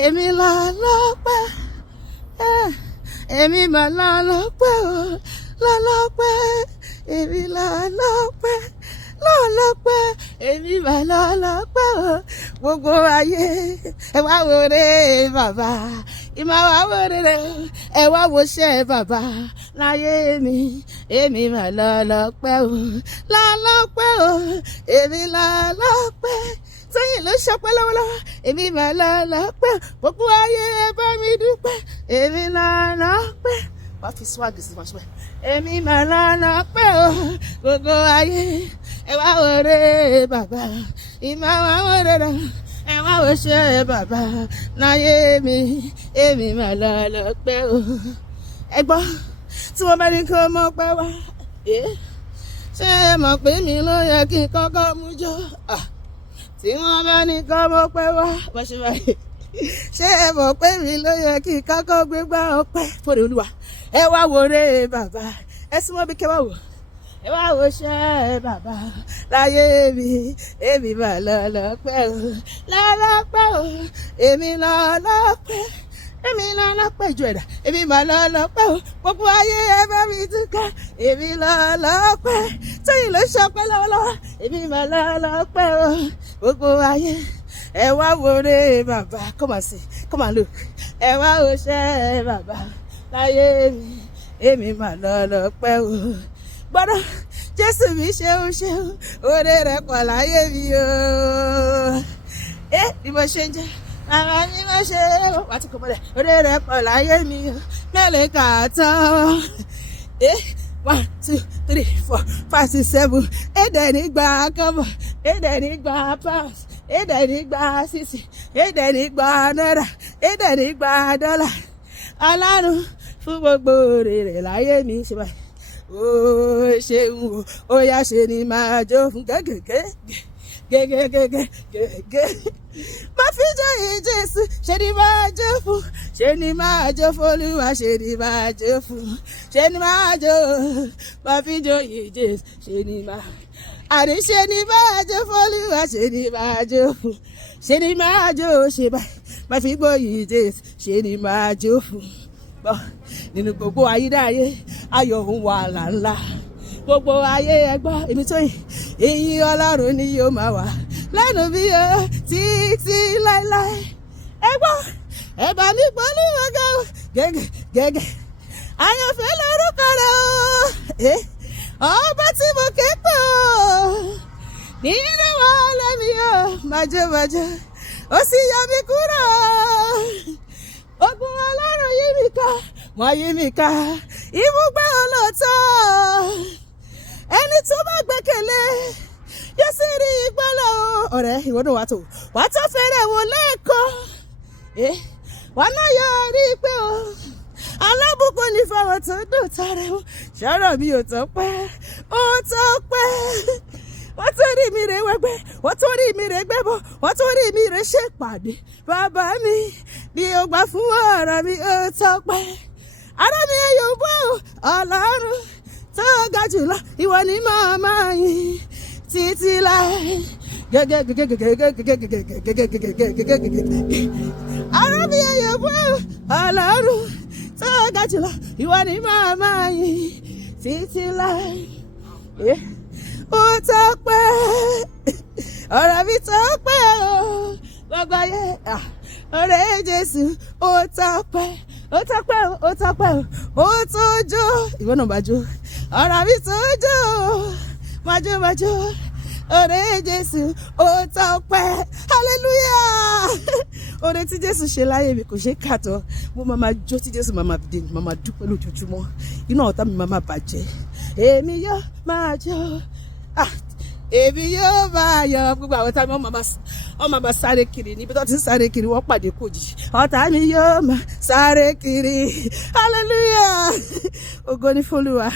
èmi là lọ́pẹ́, èmi mà là lọ́pẹ́ o, là lọ́pẹ́, èmi là lọ́pẹ́, là lọ́pẹ́, èmi mà là lọ́pẹ́ o. Gbogbo ayé ẹ wá wòre bàbá, ìmọ̀ wá wòre rẹ̀ ẹ wá wòṣẹ́ bàbá láyé mi, èmi mà là lọ́pẹ́ o, là lọ́pẹ́ o, èmi là lọ́pẹ́. Sẹ́yìn ló ṣọpẹ́ lọ́wọ́lọ́wọ́, èmi mà là lọ́pẹ́, gbogbo ayé ẹ bá mi dúpẹ́, èmi là lọ́pẹ́. Wá fi swag sí ma ṣọpẹ́, èmi mà là lọ́pẹ́ o, gbogbo ayé ẹ wá wòre bàbá, ìmọ̀ wá wòre rẹ̀ ẹ wá wòṣẹ́ bàbá láyé mi, èmi mà là lọ́pẹ́ o. Ẹ gbọ́ tí wọ́n bá ní kí ọmọ pẹ́ wá, ṣé ẹ mọ̀ pé mi ló yẹ kí n kọ́kọ́ mú jọ? Tí wọ́n bá ní kí ọmọ pẹ́ wá, wọ́n ṣe báyìí. Ṣé ẹ mọ̀ pé mi ló yẹ kí n kọ́kọ́ gbégbá ọpẹ́ fòrè Olúwa? Ẹ wá wòre bàbá, ẹ súnmọ́ bí kẹ́ wá wò. Ẹ wá wòṣẹ́ bàbá láyé mi, èmi mà là lọ́pẹ́ o, là lọ́pẹ́ o, èmi là lọ́pẹ́, èmi là lọ́pẹ́ ìjọ ẹ̀dá, èmi mà là lọ́pẹ́ o, gbogbo ayé ẹ bá mi dúpẹ́, èmi là lọ́pẹ́. Tóyìn ló ṣọpẹ́ lọ́wọ́lọ́wọ́, èmi mà là lọ́pẹ́ o, gbogbo ayé ẹ wá wòre bàbá, come and see, come and look. Ẹ wá wòṣẹ́ bàbá láyé mi, èmi mà là lọ́pẹ́ o. Gbọ́dọ̀ Jésù mi ṣeun ṣeun, oore rẹ̀ pọ̀ láyé mi o. Bí mo ṣe ń jẹ́ màmá mi mo ṣe wà tí kò mọ̀lẹ̀, oore rẹ̀ pọ̀ láyé mi o. Mẹ́lẹ̀ kà tán. 1, 2, 3, 4, 5, 6, 7. Èdè nígbà kọ́bọ̀, èdè nígbà pounds, èdè nígbà sísì, èdè nígbà náírà, èdè nígbà dọ́là. Ọlọ́run fún gbogbo oore rẹ̀ láyé mi ṣe báyìí. Ó ṣeun o, ó yá ṣe ni máa jó fún gẹ́gẹ́gẹ́gẹ́gẹ́gẹ́gẹ́. Má fi jó yìí Jésù, ṣe ni máa jó fún, ṣe ni máa jó fún Olúwa, ṣe ni máa jó fún, ṣe ni máa jó. Má fi jó yìí Jésù, ṣe ni máa, àní ṣe ni máa jó fún Olúwa, ṣe ni máa jó fún, ṣe ni máa jó ṣe báyìí. Má fi gbó yìí Jésù, ṣe ni máa jó fún. Nínú gbogbo ayédáyé ayọ̀ ń wà lànlá, gbogbo ayé ẹgbọ́ èmi tó yìn, ìyìn Ọlọ́run ni yóò máa wà lẹ́nu bí o títí láéláé. Ẹgbọ́ ẹ̀bà mi pọ̀lú ọgá o, gẹ́gẹ́ àyànfẹ́ lórúkọ rẹ̀ o, ọba tí mo ké pè o, nínú wàhálà mi o, májèmájè ó sì yọ mí kúrò. Ogun Ọlọ́run yí mi ká, wọ́n yí mi ká, ibùgbé olóòótọ́, ẹni tó bá gbẹ́kẹ̀lé yóò sì rí ìgbàlà o. Ọ̀rẹ́ ìwọ náà wàá tó fẹ́rẹ̀ wò lẹ́ẹ̀kan, wà náà yọ rí pé o, alábùkún ní fáwọn tó dùn tààrẹ o. Ṣọ́rọ̀ mi ò tó pẹ́, ó tó pẹ́. Wọ́n tó rí mi rẹ̀ wẹ́gbẹ́, wọ́n tó rí mi rẹ̀ gbẹ́bọ̀, wọ́n tó rí mi rẹ̀ ṣèpàdé. Bàbá mi bí o gbà fún ọ̀rọ̀ mi ó tọ́pẹ́. Ará mi ẹ̀yọ̀ bọ́ Ọlọ́run tó ga jùlọ, ìwọ ni màmá yín títí láé. Ará mi ẹ̀yọ̀ bọ́ Ọlọ́run tó ga jùlọ, ìwọ ni màmá yín títí láé. Ó tọ́pẹ́, ọ̀rọ̀ mi tọ́pẹ́ o, gbogbo ayé ọ̀rẹ́ Jésù ó tọ́pẹ́, ó tọ́pẹ́ o, ó tọ́pẹ́ o, ó tó jó. Ìwọ náà bá jó, ọ̀rọ̀ mi tó jó, májó májó, ọ̀rẹ́ Jésù ó tọ́pẹ́, hallelujah. Oore tí Jésù ṣe láyé mi kò ṣe kàtọ́, mo máa jó tí Jésù máa dúpẹ́ lójoojúmọ́, inú ọ̀tá mi máa bàjẹ́, èmi yóò máa jó. Èmi yóò máa yọ. Gbogbo àwọn tá mi wọ́n máa sáré kiri níbi tó ti ń sáré kiri, wọ́n pàdé kò jì. Ọ̀tá mi yóò máa sáré kiri, hallelujah. Ògo ni fún Olúwa.